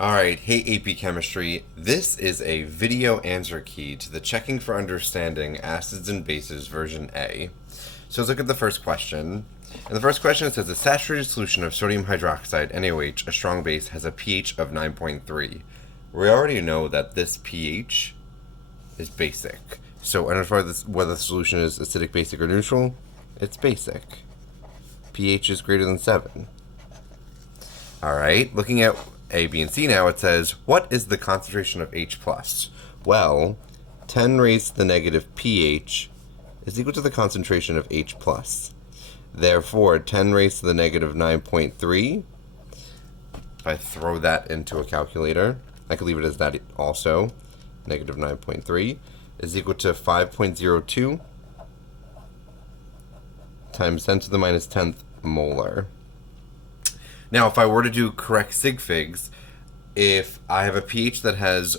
Alright, hey AP Chemistry. This is a video answer key to the Checking for Understanding Acids and Bases version A. So let's look at the first question. In the first question it says a saturated solution of sodium hydroxide, NaOH, a strong base, has a pH of 9.3. We already know that this pH is basic. So identify whether the solution is acidic, basic, or neutral. It's basic. pH is greater than 7. Alright, looking at A, B, and C now, it says, what is the concentration of H+? Well, 10 raised to the negative pH is equal to the concentration of H+. Therefore, 10 raised to the negative 9.3, if I throw that into a calculator, I could leave it as that also, negative 9.3, is equal to 5.02 times 10 to the minus 10th molar. Now, if I were to do correct sig figs, if I have a pH that has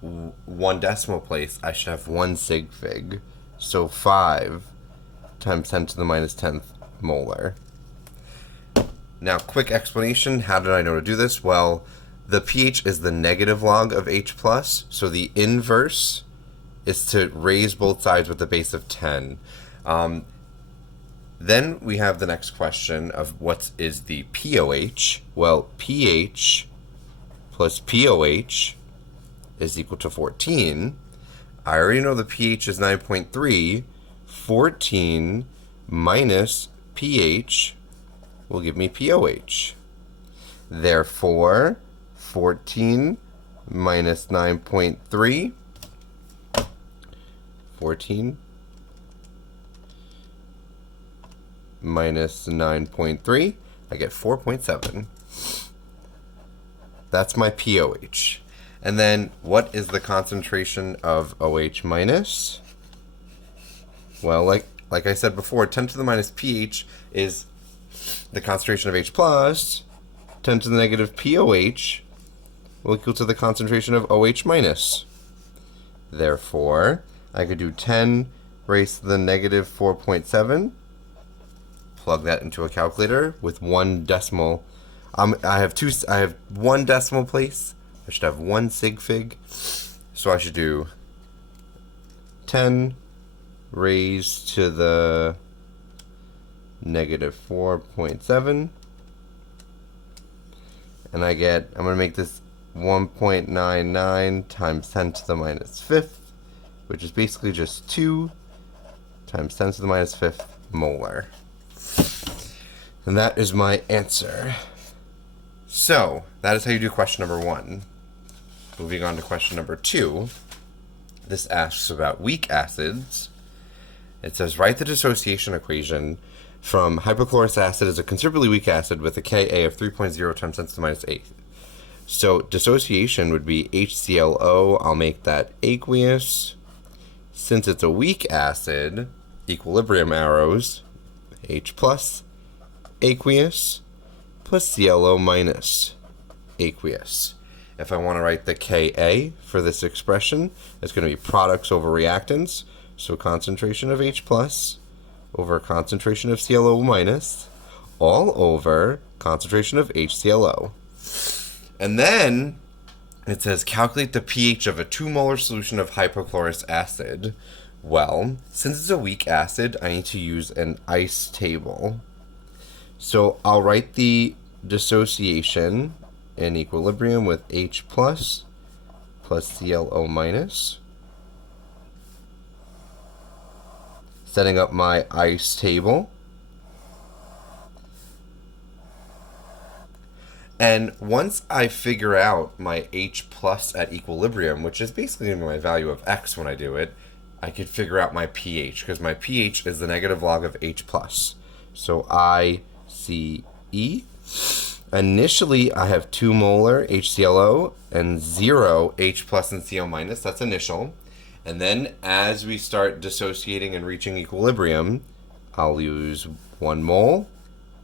1 decimal place, I should have 1 sig fig. So 5 times 10 to the minus 10th molar. Now, quick explanation. How did I know to do this? Well, the pH is the negative log of H+, so the inverse is to raise both sides with a base of 10. Then we have the next question of what is the POH. Well, pH plus POH is equal to 14. I already know the pH is 9.3. 14 minus pH will give me POH. Therefore, 14 minus 9.3, 14 minus 9.3, I get 4.7. That's my POH. And then, what is the concentration of OH minus? Well, like I said before, 10 to the minus pH is the concentration of H+. 10 to the negative POH will equal to the concentration of OH minus. Therefore, I could do 10 raised to the negative 4.7. Plug that into a calculator with 1 decimal. I have 1 decimal place. I should have 1 sig fig. So I should do 10 raised to the negative 4.7. And I'm going to make this 1.99 times 10 to the minus 5th, which is basically just 2 times 10 to the minus 5th molar. And that is my answer. So, that is how you do question number 1. Moving on to question number 2. This asks about weak acids. It says, write the dissociation equation from hypochlorous acid as a considerably weak acid with a Ka of 3.0 times 10 to the minus 8th. So, dissociation would be HClO. I'll make that aqueous. Since it's a weak acid, equilibrium arrows, H plus, aqueous, plus ClO minus, aqueous. If I want to write the Ka for this expression, it's going to be products over reactants. So concentration of H plus over concentration of ClO minus all over concentration of HClO. And then it says calculate the pH of a 2 molar solution of hypochlorous acid. Well, since it's a weak acid, I need to use an ice table. So I'll write the dissociation in equilibrium with H plus ClO minus. Setting up my ice table. And once I figure out my H plus at equilibrium, which is basically going to be my value of X when I do it, I could figure out my pH, because my pH is the negative log of H plus. So ICE. Initially, I have 2 molar HClO and 0 H plus and CO minus. That's initial. And then as we start dissociating and reaching equilibrium, I'll use 1 mole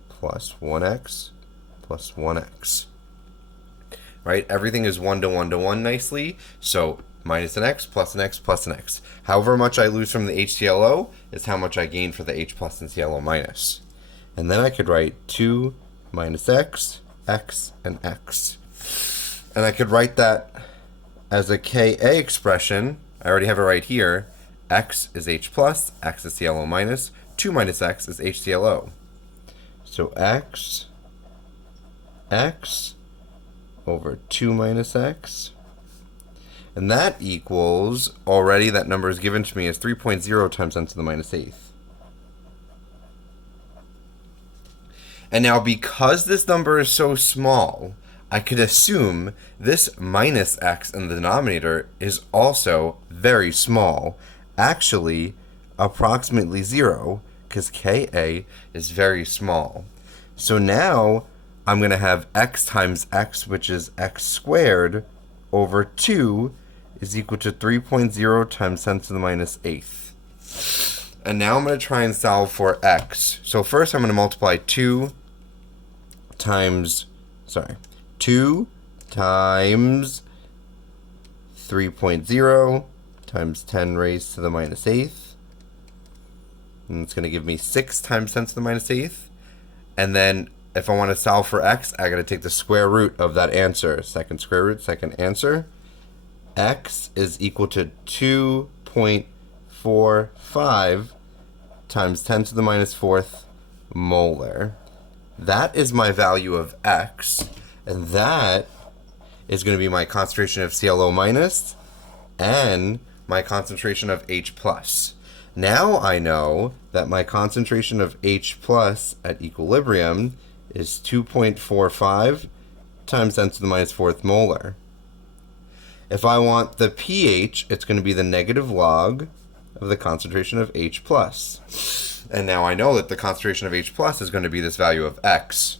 plus 1x plus 1x. Right? Everything is 1 to 1 to 1 nicely. So minus an x plus an x plus an x. However much I lose from the HClO is how much I gain for the H plus and ClO minus. And then I could write 2 minus x, and x. And I could write that as a Ka expression. I already have it right here. X is H plus, X is ClO minus, 2 minus X is HClO. So X over 2 minus X. And that equals, already that number is given to me as 3.0 times 10 to the minus 8th. And now because this number is so small, I could assume this minus X in the denominator is also very small. Actually, approximately 0, because Ka is very small. So now I'm going to have X times X, which is X squared, over 2 is equal to 3.0 times 10 to the minus 8th. And now I'm going to try and solve for X. So first I'm going to multiply 2 times 3.0 times 10 raised to the minus 8th. And it's going to give me 6 times 10 to the minus 8th. And then if I want to solve for X, I got to take the square root of that answer. Second square root, second answer. X is equal to 2.45 times 10 to the minus 4th molar. That is my value of X, and that is going to be my concentration of ClO minus and my concentration of H plus. Now I know that my concentration of H plus at equilibrium is 2.45 times 10 to the minus 4th molar. If I want the pH, it's going to be the negative log of the concentration of H plus. And now I know that the concentration of H plus is going to be this value of X.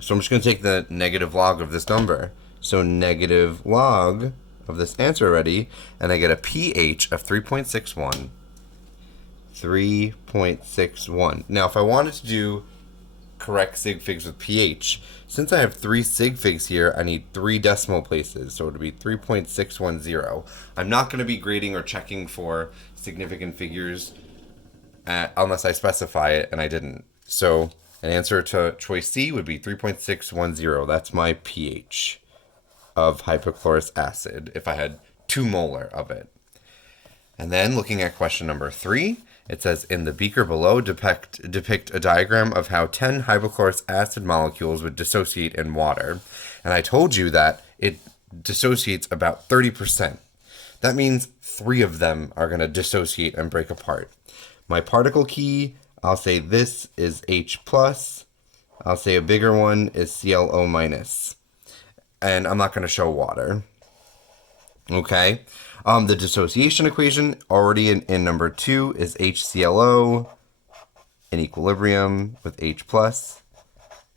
So I'm just going to take the negative log of this number. So negative log of this answer already, and I get a pH of 3.61. 3.61. Now if I wanted to do correct sig figs with pH, since I have 3 sig figs here, I need 3 decimal places, so it would be 3.610. I'm not going to be grading or checking for significant figures unless I specify it, and I didn't. So an answer to choice C would be 3.610. That's my pH of hypochlorous acid if I had 2 molar of it. And then looking at question number 3, it says, in the beaker below, depict a diagram of how 10 hypochlorous acid molecules would dissociate in water. And I told you that it dissociates about 30%. That means 3 of them are going to dissociate and break apart. My particle key, I'll say this is H plus. I'll say a bigger one is ClO minus. And I'm not going to show water. Okay. The dissociation equation already in number 2 is HClO in equilibrium with H plus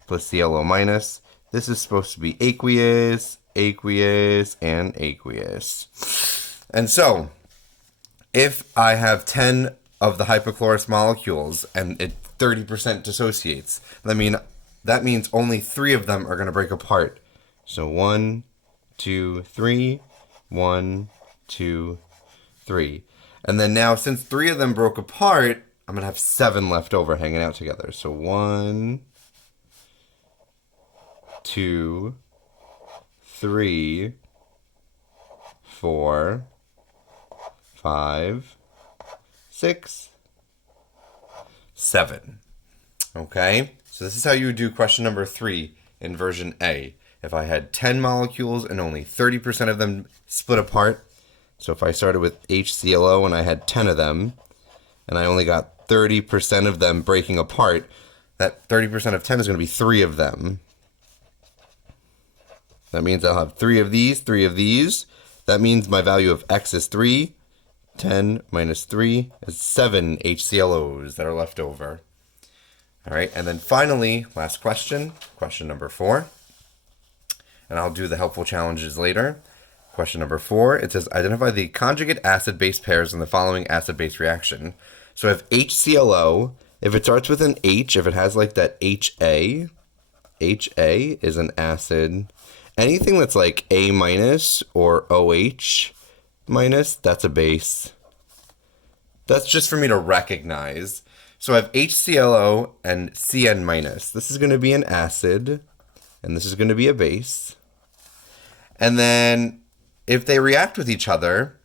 ClO minus. This is supposed to be aqueous, and aqueous. And so, if I have 10 of the hypochlorous molecules and it 30% dissociates, that means only 3 of them are going to break apart. So 1, 2, 3, 1, 2, 3. And then now, since 3 of them broke apart, I'm going to have 7 left over hanging out together. So 1, 2, 3, 4, 5, 6, 7. Okay? So this is how you would do question number 3 in version A. If I had 10 molecules and only 30% of them split apart, so if I started with HClO and I had 10 of them, and I only got 30% of them breaking apart, that 30% of 10 is going to be 3 of them. That means I'll have 3 of these, 3 of these. That means my value of X is 3. 10 minus 3 is 7 HClOs that are left over. All right, and then finally, last question, question number 4. And I'll do the helpful challenges later. Question number 4, it says, identify the conjugate acid-base pairs in the following acid-base reaction. So I have HClO. If it starts with an H, if it has like that HA is an acid. Anything that's like A minus or OH minus, that's a base. That's just for me to recognize. So I have HClO and Cn minus. This is going to be an acid, and this is going to be a base. And then if they react with each other,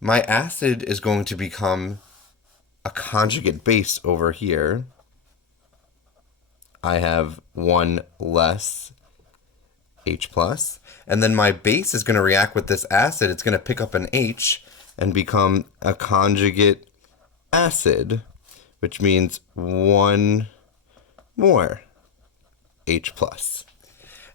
my acid is going to become a conjugate base over here. I have one less H plus. And then my base is going to react with this acid. It's going to pick up an H and become a conjugate acid, which means one more H plus.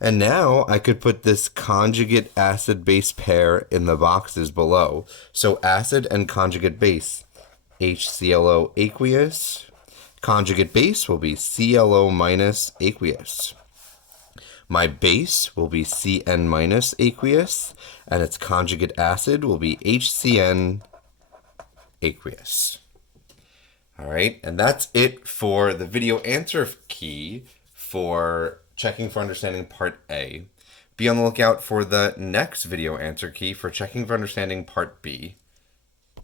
And now I could put this conjugate acid-base pair in the boxes below. So acid and conjugate base, HClO aqueous. Conjugate base will be ClO minus aqueous. My base will be Cn minus aqueous, and its conjugate acid will be HCN aqueous. All right, and that's it for the video answer key for Checking for Understanding Part A. Be on the lookout for the next video answer key for Checking for Understanding Part B.